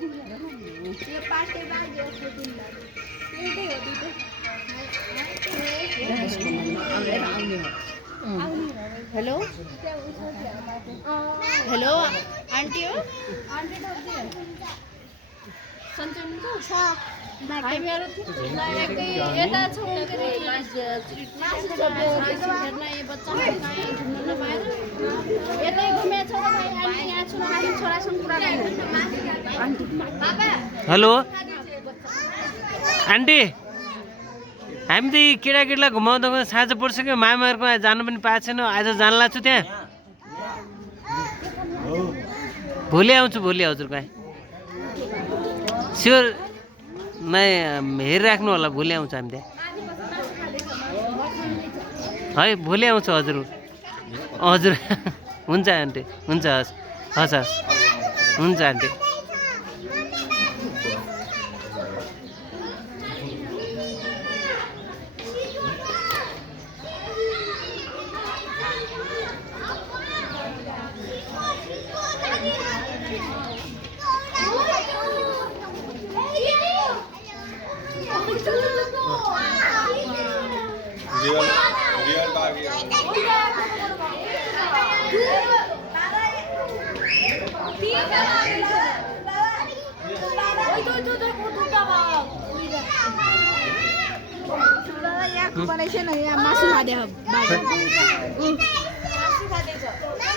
hello hello aunty हो हामीहरू यता छौँ के अरे हेर्न यो बच्चा घुम्न नपाएर यतै घुमेछौँ आन्टी यहाँ छु हामी छोरासँग कुरा हेलो आन्टी हामी त यी केटाकेटीलाई घुमाउँदा साँझ पर्छ कि मामाहरूको जानु पनि पाएको छैन आज जान लाग्छु त्यहाँ भोलि आउँछु भोलि हजुर कहाँ स्योर नै हेरिराख्नु होला भोलि आउँछ हामी त्यहाँ है भोलि आउँछ हजुर हजुर हुन्छ आन्टी हुन्छ हस् हस् हस् हुन्छ आन्टी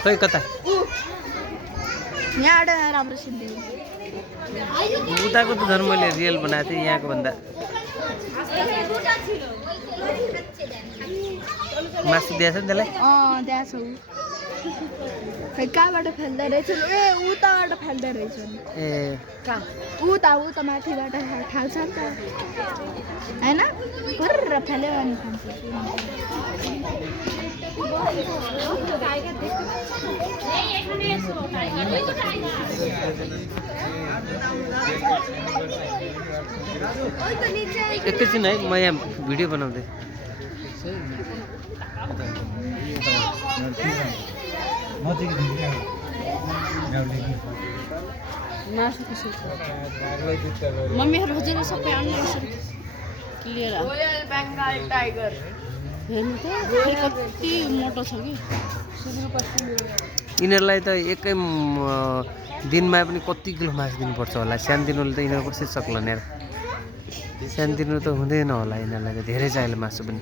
खै कता यहाँ राम्रो सिन्दी उताको त झन् मैले रियल बनाएको थिएँ यहाँको भन्दा मासु दिएछ नि त्यसलाई त्यहाँ छौ खै कहाँबाट फाल्दो रहेछ ए उताबाट फाल्दो रहेछ ए उता माथिबाट फाल्छ नि त होइन फर्र फाल्यो अनि खान्छ एकैछिन है म यहाँ भिडियो बनाउँदै मम्मीहरू हजुर सबै आउने लिएर हेर्नु त कति मोटो छ कि यिनीहरूलाई त एकै दिनमा पनि कति किलो मासु दिनुपर्छ होला सानोतिनोले त यिनीहरू कसरी सक्लान् यार सानोतिनो त हुँदैन होला यिनीहरूलाई त धेरै चाहियो मासु पनि